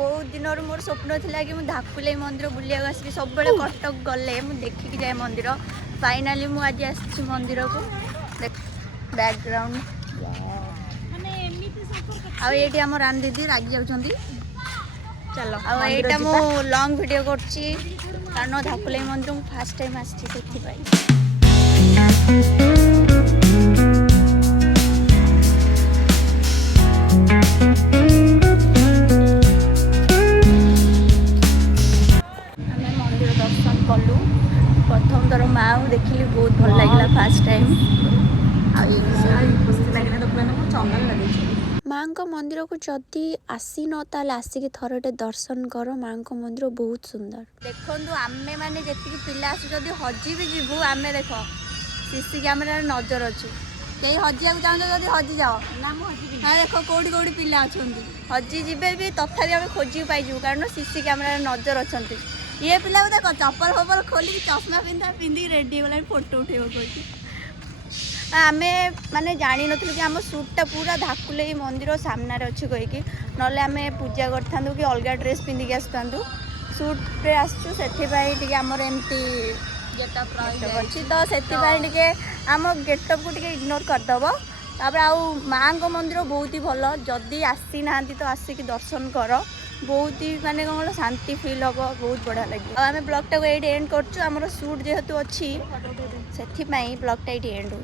बहुत दिन मोर स्वप्न थिला कि धाकुलाई मंदिर बुलिया आसबि सब बेले कटक गले मु देखिक जाए मंदिर फाइनाली मु आज आसी मंदिर को बैकग्राउंड आ ये आम रान दीदी रागी जाउछंती चलो आ मु लॉन्ग वीडियो करछि कारण धाकुलाई मंदिर मु फर्स्ट टाइम आछि सेथि पाई प्रथम थर माँ देखिली बहुत भल लगे फास्ट टाइम माँ को मंदिर को जदि आसी न ताले आसिक थरटे दर्शन कर माँ को मंदिर बहुत सुंदर देखु आमे माने जेतिक पिला आसु जदि हजि भी जीवु आमे देख सीसी कैमेरा नजर अच्छु कहीं हजिया को चाहते जदि हजि जाओ हाँ देख कौटी कौटी पिला अच्छा हजि जीवे भी तथापि आम खोजी पाइबू कारण सीसी कैमेरा नजर अच्छा ये पिला देख चप्पल फपल खोलिक चश्मा पिंधिक रेडी गला फोटो उठेब कह आम माने जानी नी कि आम सुटटा पूरा धाकुलाई मंदिर सामने अच्छी कहीकि ना आम पूजा करूँ कि अलग ड्रेस पिंधिक आसतु सुट्रे आसपाई आमर एमती गेटअप अच्छी तो से आम गेटअप को इग्नोर करदेव तापर आउ माँ को मंदिर बहुत ही भल जदि आसी ना तो आसिक दर्शन कर बहुत ही माने कौन शांति फील हम बहुत बढ़िया लगे आम ब्लॉगटा को ये एंड कर शूट जेहेतु अच्छी से ब्लॉगटा ये एंड हो।